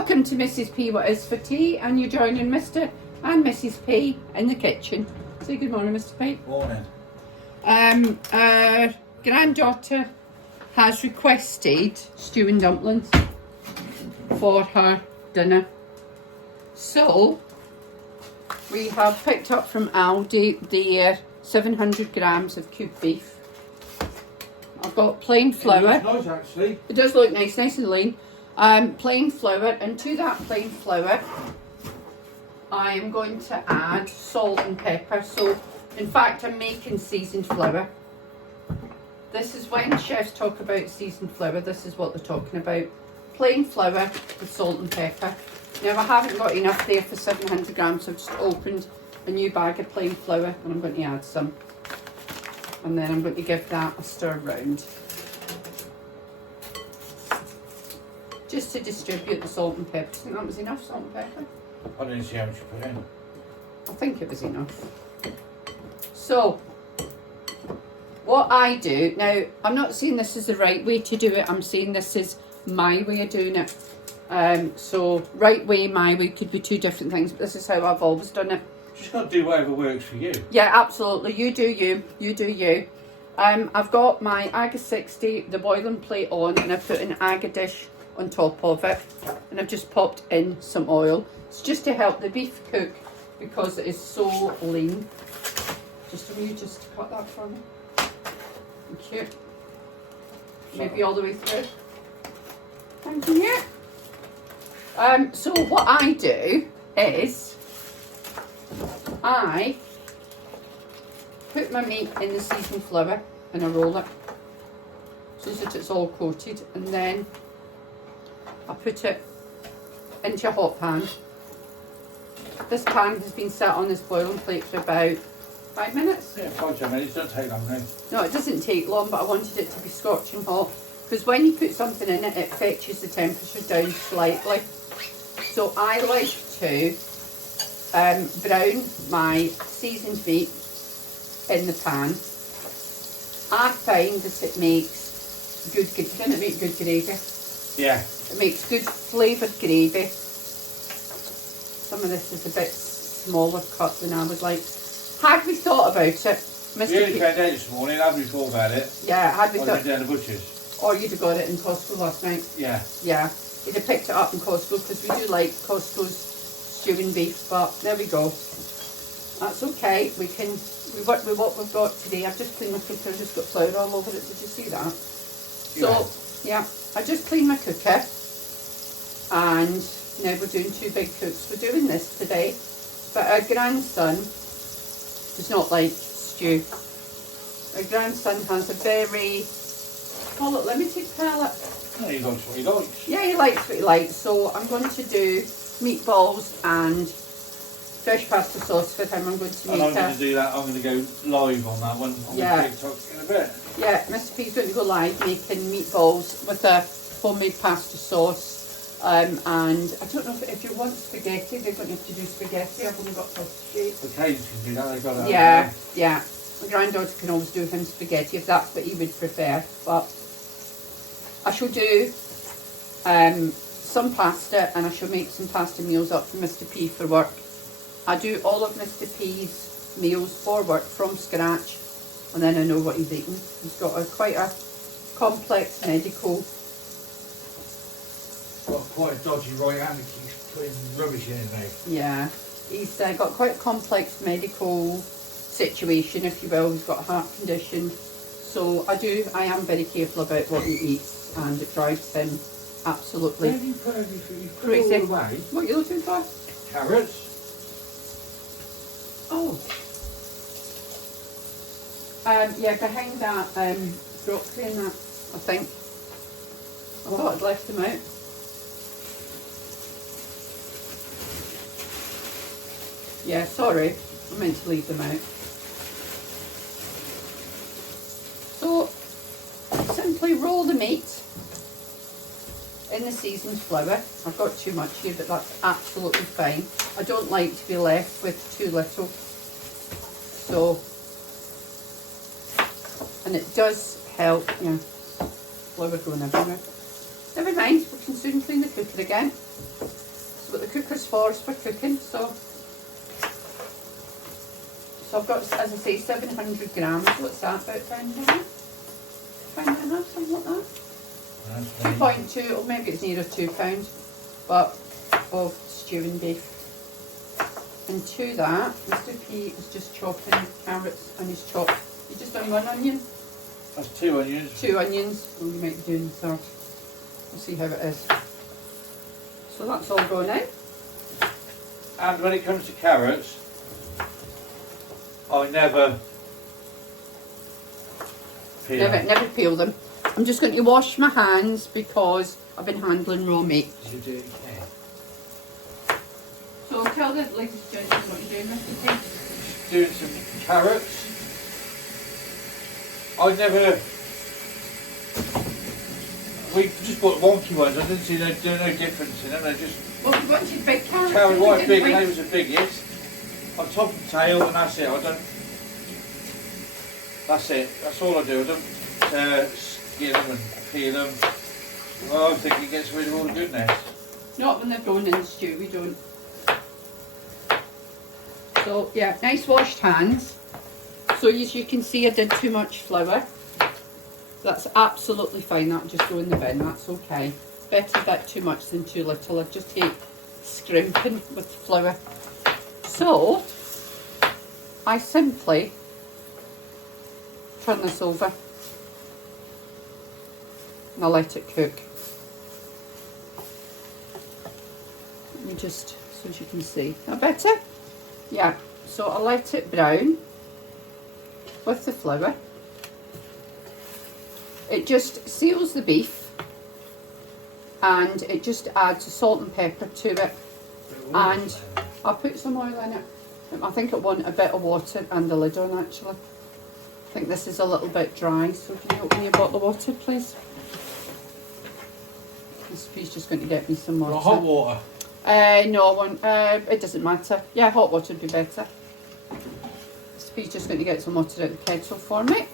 Welcome to Mrs. P What Is for Tea, and you're joining Mr. and Mrs. P in the kitchen. Say good morning, Mr. P. Morning. Our granddaughter has requested stew and dumplings for her dinner. So we have picked up from Aldi the 700 grams of cubed beef. I've got plain flour. It looks nice, actually. It does look nice and lean. Plain flour, and to that plain flour I am going to add salt and pepper. So in fact I'm making seasoned flour. This is when chefs talk about seasoned flour, this is what they're talking about. Plain flour with salt and pepper. Now I haven't got enough there for 700 grams, so I've just opened a new bag of plain flour and I'm going to add some. And then I'm going to give that a stir round, just to distribute the salt and pepper. Do you think that was enough salt and pepper? I didn't see how much you put in. I think it was enough. So, what I do, now I'm not saying this is the right way to do it, I'm saying this is my way of doing it. So, right way, my way could be two different things, but this is how I've always done it. Just got to do whatever works for you. Yeah, absolutely. You do you. You do you. I've got my Aga 60, the boiling plate on, and I've put an Aga dish on top of it, and I've just popped in some oil. It's just to help the beef cook because it is so lean. Will you just cut that for me? Thank you. Maybe all the way through. Thank you. So what I do is I put my meat in the seasoned flour and I roll it so that it's all coated, and then I put it into a hot pan. This pan has been set on this boiling plate for about 5 minutes. Yeah, 5-10 minutes, don't take long now. No, it doesn't take long, but I wanted it to be scorching hot because when you put something in it, it fetches the temperature down slightly. So I like to brown my seasoned meat in the pan. I find that it makes good, doesn't it make good gravy? Yeah. It makes good flavoured gravy. Some of this is a bit smaller cut than I would like. Had we thought about it, Mr. We only found out this morning, had we thought about it? Yeah, had we Or thought. down the butcher's. Or you'd have got it in Costco last night. Yeah. Yeah, you'd have picked it up in Costco because we do like Costco's stew and beef, but there we go. That's okay. We work with what we've got today. I've just cleaned my cooker. I've just got flour all over it. Did you see that? So, yeah, I just cleaned my cooker, and now we're doing two big cooks. We're doing this today, but our grandson does not like stew. Our grandson has a very, call it limited palate. Yeah, he likes what he likes. Yeah, he likes what he likes. So I'm going to do meatballs and fresh pasta sauce for him. I'm going to And make I'm going to do that, I'm going to go live on that one on TikTok in a bit. Yeah, Mr. P's going to go live making meatballs with a homemade pasta sauce. And I don't know if you want spaghetti, they're going to have to do spaghetti. I've only got sausage. The Canes can do that, they've got that. Yeah, yeah. My granddaughter can always do him spaghetti if that's what he would prefer. But I shall do some pasta, and I shall make some pasta meals up for Mr. P for work. I do all of Mr. P's meals for work from scratch, and then I know what he's eating. He's got quite a complex medical. Got quite a dodgy right hand that keeps putting rubbish in his mouth. Yeah, he's got quite a complex medical situation, if you will. He's got a heart condition, so I am very careful about what he eats, and it drives him absolutely Where do you put everything? You put crazy. it all away. What are you looking for? Carrots. Oh, yeah, behind that broccoli and that, I think. I thought I'd left them out. Yeah, sorry, I meant to leave them out. So, simply roll the meat in the seasoned flour. I've got too much here, but that's absolutely fine. I don't like to be left with too little. So, and it does help, yeah, flour going everywhere. never mind, we can soon clean the cooker again. So what the cooker's for is for cooking. So I've got, as I say, 700 grams. What's that, about £1.5? £1.5, something like that? 2.2, or maybe it's nearer £2, but of stewing beef. And to that, Mr. P is just chopping carrots, and he's chopped. You just done 1 onion? That's 2 onions. 2 onions. Well, you might be doing the third. We'll see how it is. So that's all going in. And when it comes to carrots, I never peel them. Never peel them. I'm just going to wash my hands because I've been handling raw meat. You do it again. So tell the ladies and gentlemen what you're doing, Mr. P. Doing some carrots. I never. We just bought wonky ones. I didn't see no difference in them. They just. Well, we wanted big carrots. Carrot white big. We? They was the biggest. On top and tail, and that's it. I don't. That's it. That's all I do. I don't skin them and peel them. Well, I think it gets rid of all the goodness. Not when they're going in the stew. We don't. So yeah, nice washed hands. So as you can see, I did too much flour. That's absolutely fine. That'll just go in the bin. That's okay. Better a bit too much than too little. I just hate scrimping with flour. So I simply turn this over and I let it cook. Let me just, so as you can see, that better? Yeah, so I let it brown with the flour. It just seals the beef and it just adds salt and pepper to it, and I'll put some oil in it. I think it wants a bit of water and the lid on actually. I think this is a little bit dry, so can you open your bottle of water please? This piece just going to get me some water. Hot water? No, it doesn't matter. Yeah, hot water would be better. This just going to get some water out of the kettle for me.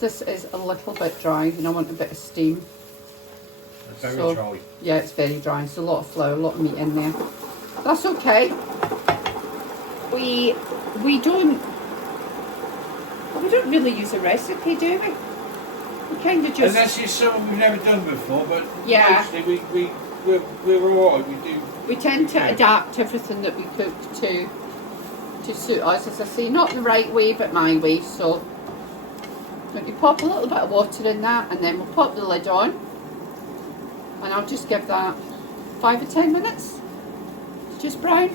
This is a little bit dry and I want a bit of steam. It's very dry. Yeah, it's very dry. It's a lot of flour, a lot of meat in there. That's okay. We don't really use a recipe, do we? We kind of just. Unless it's something we've never done before, but yeah, mostly we're alright. We tend to adapt everything that we cook to suit us, as I say, not the right way, but my way. So let me pop a little bit of water in that, and then we'll pop the lid on, and I'll just give that 5 or 10 minutes. Just brown.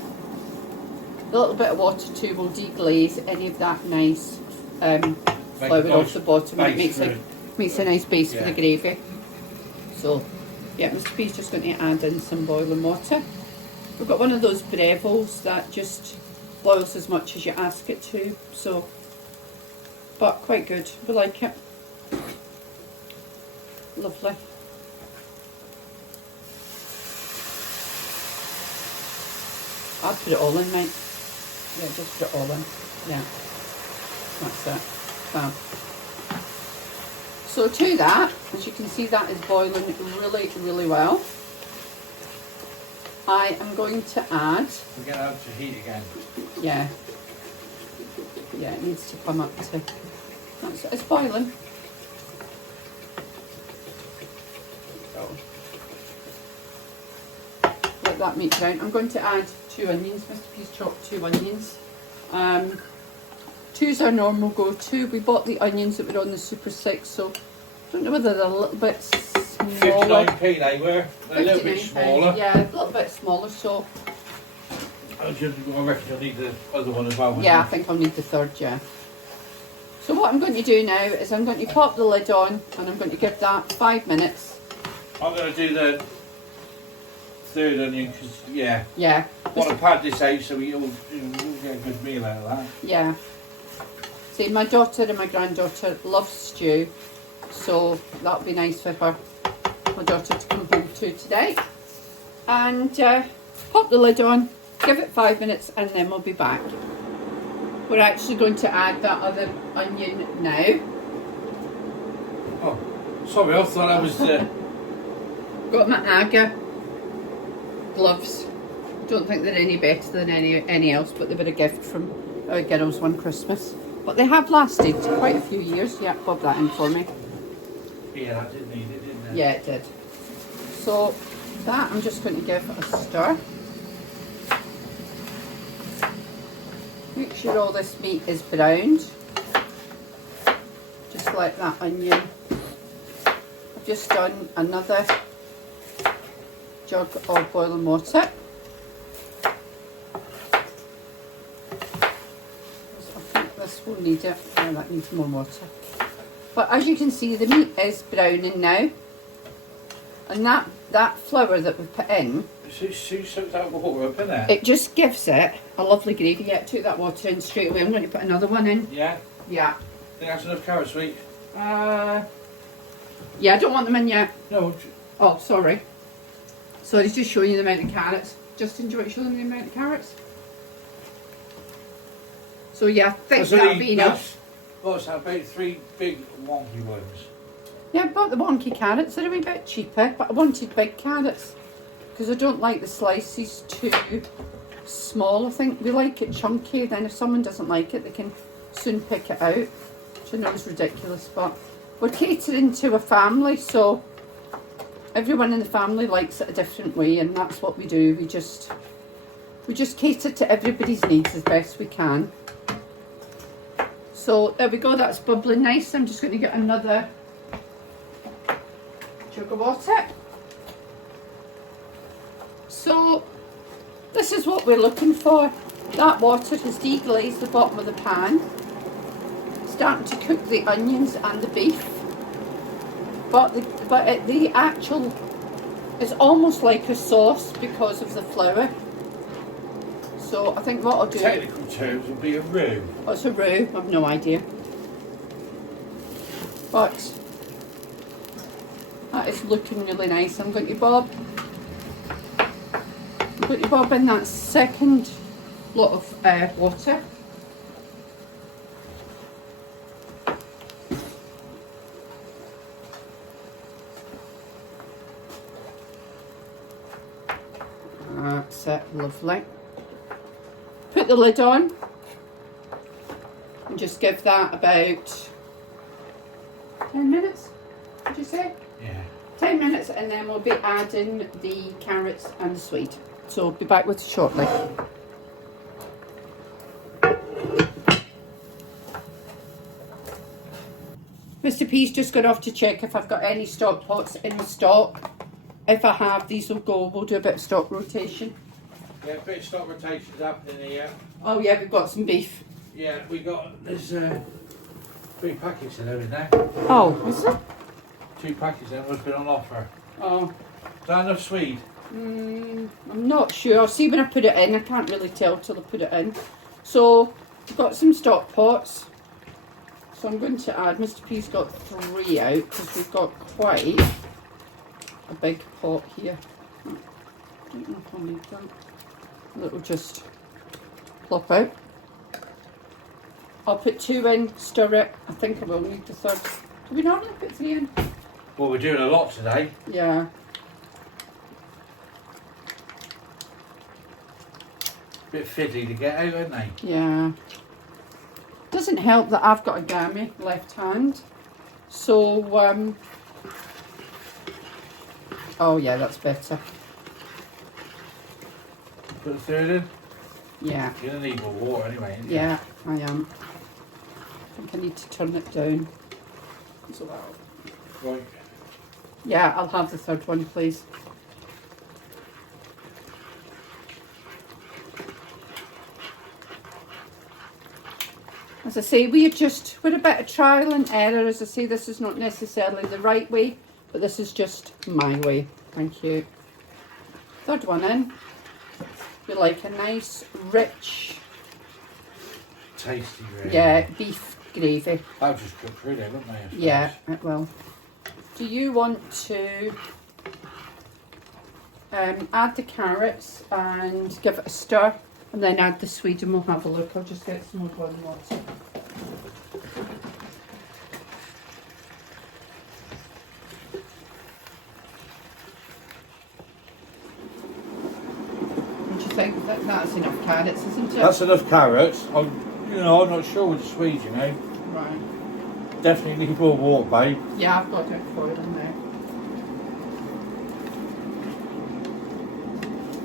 A little bit of water too will deglaze any of that nice flour off the bottom, and it makes a nice base for the gravy. So yeah, Mr. P's just going to add in some boiling water. We've got one of those Brevels that just boils as much as you ask it to, so, but quite good. We like it. Lovely. I'll put it all in, mate. Yeah, just put it all in. Yeah, that's it. Fab. So to that, as you can see, that is boiling really, really well. I am going to add. We're getting up to heat again. Yeah. Yeah, it needs to come up to. It's boiling. So let that meat down. I'm going to add 2 onions. Mr. P's chopped 2 onions. 2's our normal go-to. We bought the onions that were on the Super 6, so I don't know whether they're a little bit smaller. 59p they were. They're a little bit smaller. Yeah, a little bit smaller, so. I reckon you'll need the other one as well. Yeah, I think I'll need the third, yeah. So what I'm going to do now is I'm going to pop the lid on and I'm going to give that 5 minutes. I'm going to do the third onion because, yeah. Yeah. I want to pad this out so we'll get a good meal out of that. Yeah. See, my daughter and my granddaughter love stew, so that'll be nice for her, my daughter, to come home to today. And pop the lid on, give it 5 minutes, and then we'll be back. We're actually going to add that other onion now. Oh, sorry, I thought that was got my Aga gloves. Don't think they're any better than any else, but they were a gift from our girls one Christmas. But they have lasted quite a few years. Yeah, bob that in for me. Yeah, that did need it, didn't it? Yeah, it did. So that I'm just going to give a stir. Make sure all this meat is browned. Just like that onion. I've just done another jug of boiling water. I think this will need it. Oh, that needs more water. But as you can see, the meat is browning now. And that flour that we've put in, She soaked that water up in there. it just gives it a lovely gravy. Yeah, took that water in straight away. I'm going to put another one in. Yeah? Yeah. Think that's enough carrot sweet? Yeah, I don't want them in yet. No. Oh, sorry. Sorry, just showing you the amount of carrots. Justin, do you want to show them the amount of carrots? So yeah, I think that'll be enough. What's that, about 3 big wonky ones? Yeah, I bought the wonky carrots. They're a wee bit cheaper, but I wanted big carrots because I don't like the slices too small. I think we like it chunky. Then if someone doesn't like it, they can soon pick it out. Which I know is ridiculous, but we're catering to a family, so everyone in the family likes it a different way, and that's what we do. We just cater to everybody's needs as best we can. So there we go. That's bubbling nice. I'm just going to get another jug of water. So this is what we're looking for. That water has deglazed the bottom of the pan, starting to cook the onions and the beef, but the actual is almost like a sauce because of the flour. So I think what I'll do, Technical terms would be a roux. what's a roux? I've no idea, but that is looking really nice. I'm going to bob in that second lot of water. That's it, lovely. Put the lid on and just give that about 10 minutes, did you say? Yeah. 10 minutes, and then we'll be adding the carrots and the swede. So I'll be back with you shortly. Mr. P's just got off to check if I've got any stock pots in stock. If I have, these will go. We'll do a bit of stock rotation. Yeah, a bit of stock rotation's happening here. Oh yeah, we've got some beef. Yeah, there's 3 packets in there in there. Oh, is it? 2 packets in must have been on offer. Oh. Is that enough swede? I'm not sure. I'll see when I put it in. I can't really tell till I put it in. So, we've got some stock pots. So I'm going to add, Mr. P's got 3 out because we've got quite a big pot here. I don't know if I'll need that. It'll just plop out. I'll put 2 in, stir it. I think I will need the 3rd. Do we normally put 3 in? Well, we're doing a lot today. Yeah. Bit fiddly to get out, aren't they? Yeah. Doesn't help that I've got a gammy left hand. So, oh yeah, that's better. Put the 3rd in? Yeah. You're going to need more water anyway, ain't you? Yeah, I am. I think I need to turn it down. So that'll... Right. Yeah, I'll have the 3rd one, please. As I say, we're a bit of trial and error. As I say, this is not necessarily the right way, but this is just my way. Thank you. 3rd one in. We like a nice, rich, Tasty, really. yeah, beef gravy. That'll just cook through there, won't they? I suppose? Yeah, it will. Do you want to add the carrots and give it a stir, and then add the swede, and we'll have a look. I'll just get some more boiling water. think that that's enough carrots, isn't it? That's enough carrots. I'm not sure with the Swedes, you know. Right. Definitely need more water, babe. Yeah, I've got it foil in there.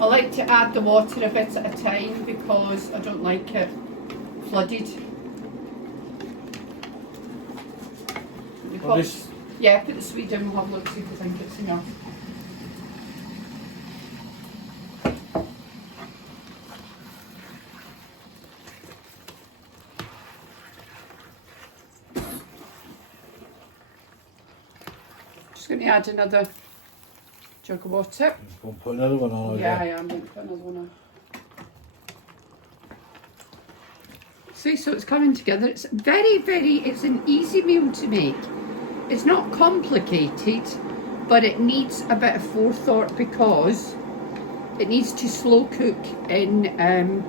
I like to add the water a bit at a time because I don't like it flooded. Well, this... Yeah, put the sweet in, we'll have a look, see if we think it's enough. Just going to add another jug of water. We'll put another one on. Yeah, I am going to put another one on. See, so it's coming together. It's it's an easy meal to make. It's not complicated, but it needs a bit of forethought because it needs to slow cook in an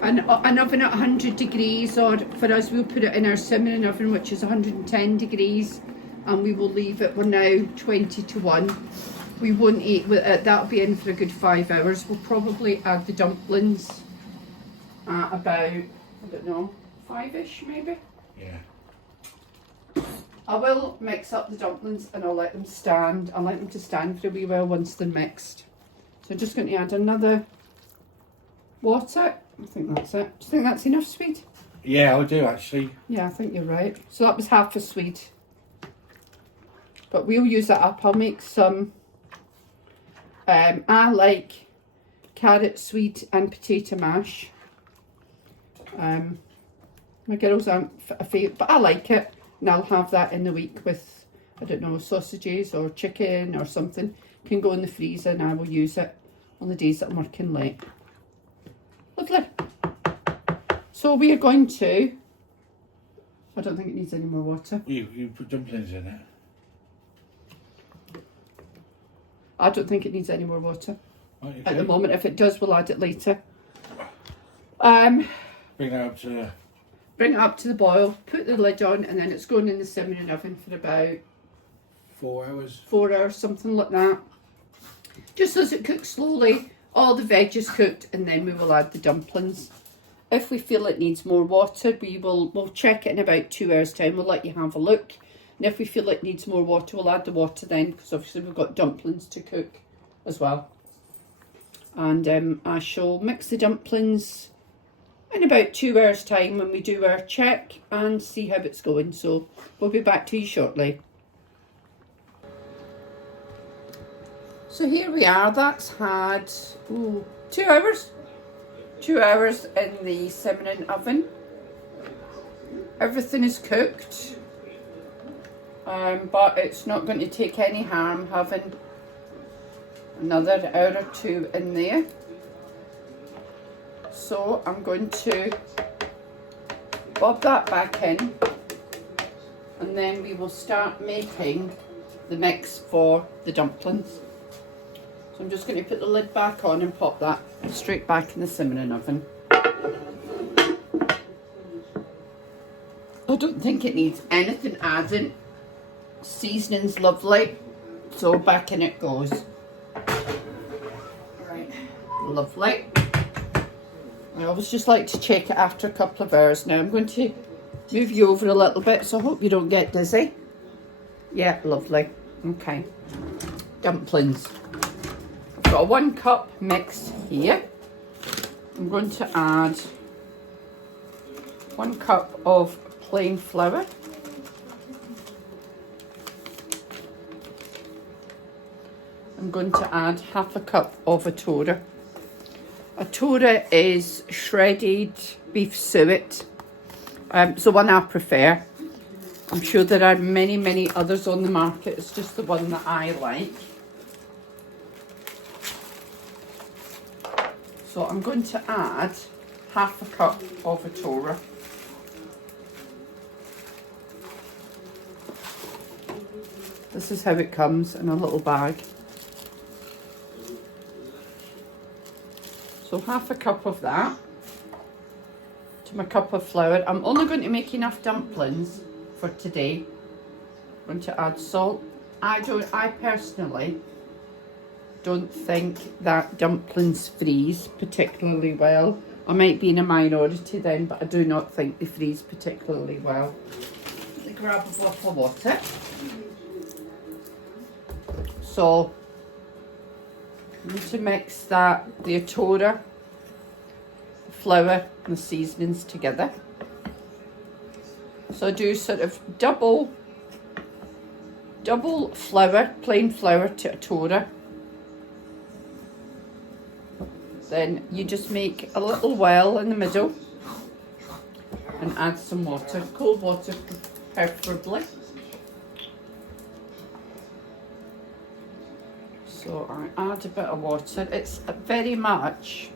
oven at 100 degrees, or for us we'll put it in our simmering oven, which is 110 degrees, and we will leave it. We're now 20 to 1. We won't eat with it. That'll be in for a good 5 hours. We'll probably add the dumplings at about, I don't know, 5ish maybe. Yeah. I will mix up the dumplings and I'll let them stand. I like them to stand for a wee while once they're mixed. So I'm just going to add another water. I think that's it. Do you think that's enough, sweet? Yeah, I do actually. Yeah, I think you're right. So that was half a sweet. But we'll use that up. I'll make some. I like carrot, sweet and potato mash. My girls aren't a favourite, but I like it. And I'll have that in the week with, I don't know, sausages or chicken or something. Can go in the freezer and I will use it on the days that I'm working late. Lovely. So we are going to, I don't think it needs any more water. You put dumplings in it. I don't think it needs any more water Right, at the moment. If it does, we'll add it later. Bring it up to the boil, put the lid on, and then it's going in the simmering oven for about 4 hours. 4 hours, something like that. Just as it cooks slowly, all the veg is cooked, and then we will add the dumplings. If we feel it needs more water, we'll check it in about 2 hours time. We'll let you have a look. And if we feel it needs more water, we'll add the water then, because obviously we've got dumplings to cook as well. And I shall mix the dumplings in about 2 hours time when we do our check and see how it's going. So we'll be back to you shortly. So here we are. That's had 2 hours. 2 hours in the simmering oven. Everything is cooked, but it's not going to take any harm having another hour or 2 in there. So I'm going to bob that back in, and then we will start making the mix for the dumplings. So I'm just going to put the lid back on and pop that straight back in the simmering oven. I don't think it needs anything added. Seasoning's lovely, so back in it goes. Right, lovely. I always just like to check it after a couple of hours. Now I'm going to move you over a little bit, so I hope you don't get dizzy. Yeah, lovely. Okay. Dumplings. I've got a 1 cup mix here. I'm going to add 1 cup of plain flour. I'm going to add half a cup of a tora. A tora is shredded beef suet. It's the one I prefer. I'm sure there are many others on the market. It's just the one that I like. So I'm going to add half a cup of a tora. This is how it comes in a little bag. So half a cup of that to my cup of flour. I'm only going to make enough dumplings for today. I'm going to add salt. I personally don't think that dumplings freeze particularly well. I might be in a minority then, but I do not think they freeze particularly well. Let me grab a bottle of water. So, I'm going to mix the attora, the flour and the seasonings together. So I do sort of double flour, plain flour to attora. Then you just make a little well in the middle and add some water, cold water preferably. So I add a bit of water. It's very much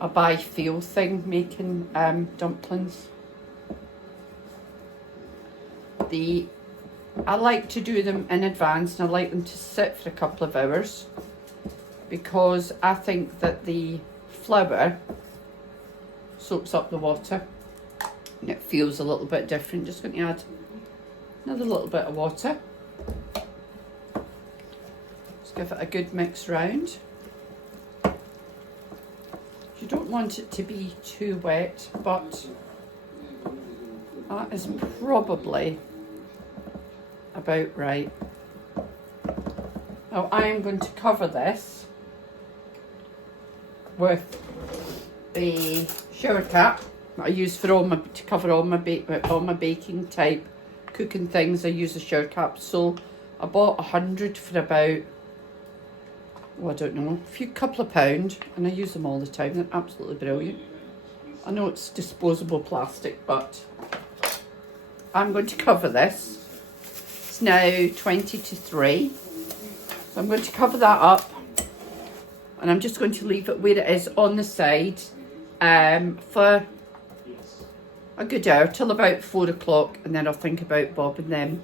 a by feel thing, making dumplings. I like to do them in advance, and I like them to sit for a couple of hours, because I think that the flour soaks up the water and it feels a little bit different. Just going to add another little bit of water. Just give it a good mix round. You don't want it to be too wet, but that is probably about right. Now I am going to cover this with the shower cap that I use for to cover all my baking type cooking things. I use a shower cap. So I bought 100 for about, I don't know, couple of pounds, and I use them all the time. They're absolutely brilliant. I know it's disposable plastic, but I'm going to cover this. It's now 20 to 3. So I'm going to cover that up, and I'm just going to leave it where it is on the side for a good hour, till about 4 o'clock, and then I'll think about bobbing them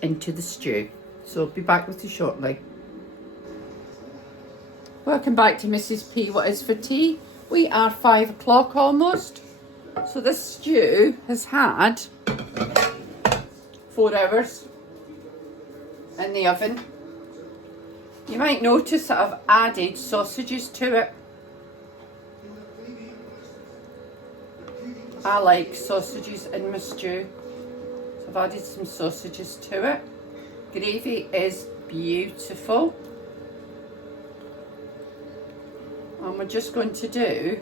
into the stew. So I'll be back with you shortly. Welcome back to Mrs. P. What is for tea? We are 5 o'clock almost. So this stew has had 4 hours in the oven. You might notice that I've added sausages to it. I like sausages in my stew, so I've added some sausages to it. Gravy is beautiful. And we're just going to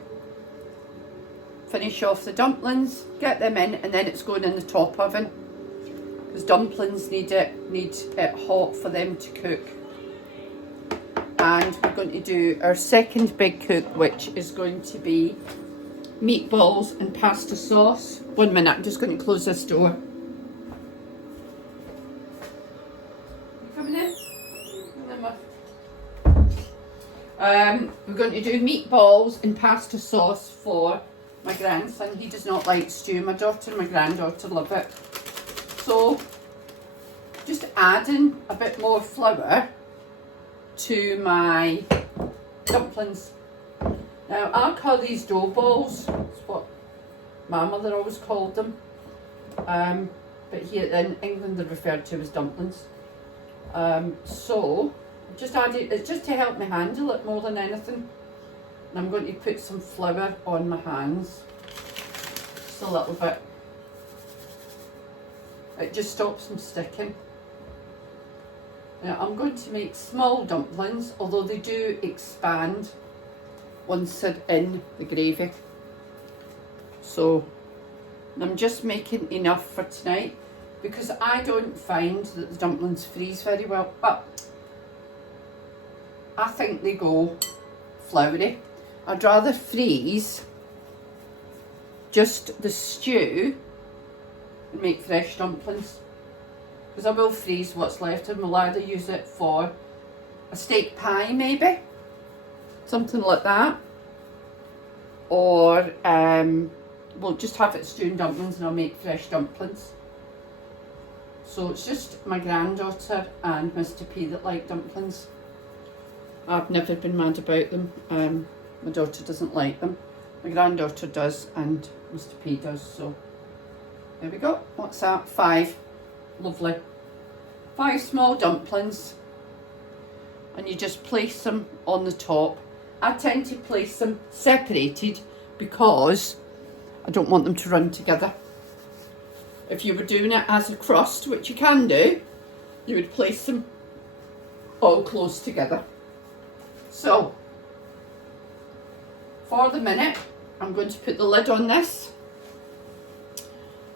finish off the dumplings, get them in, and then it's going in the top oven, because dumplings need it hot for them to cook. And we're going to do our second big cook, which is going to be meatballs and pasta sauce. 1 minute, I'm just going to close this door. You coming in? We're going to do meatballs and pasta sauce for my grandson. He does not like stew. My daughter and my granddaughter love it. So, just adding a bit more flour to my dumplings. Now, I call these dough balls. That's what my mother always called them. But here in England they're referred to as dumplings. So, just added, it's just to help me handle it more than anything. And I'm going to put some flour on my hands. Just a little bit. It just stops them sticking. Now, I'm going to make small dumplings, although they do expand once they're in the gravy. So I'm just making enough for tonight, because I don't find that the dumplings freeze very well, but I think they go floury. I'd rather freeze just the stew and make fresh dumplings, because I will freeze what's left and we'll either use it for a steak pie maybe, something like that, or we'll just have it stewing dumplings and I'll make fresh dumplings. So it's just my granddaughter and Mr. P that like dumplings. I've never been mad about them. My daughter doesn't like them. My granddaughter does and Mr. P does. So there we go. What's that? 5. Lovely. 5 small dumplings. and you just place them on the top. I tend to place them separated because I don't want them to run together. If you were doing it as a crust, which you can do, you would place them all close together. So, for the minute, I'm going to put the lid on this,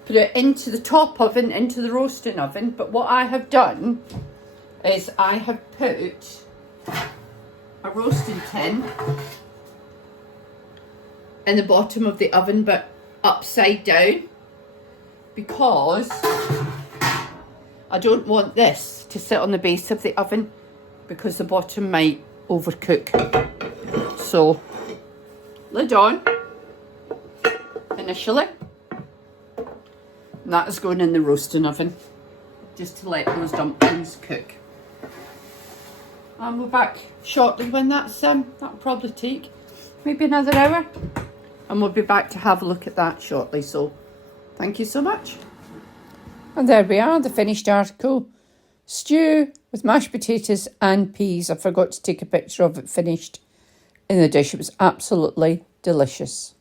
put it into the top oven, into the roasting oven. But what I have done is I have put a roasting tin in the bottom of the oven, but upside down, because I don't want this to sit on the base of the oven because the bottom might overcook. So, lid on initially, and that is going in the roasting oven just to let those dumplings cook. And we're back shortly when that'll probably take maybe another hour, and we'll be back to have a look at that shortly. So thank you so much. And there we are, the finished article. Stew with mashed potatoes and peas. I forgot to take a picture of it finished in the dish. It was absolutely delicious.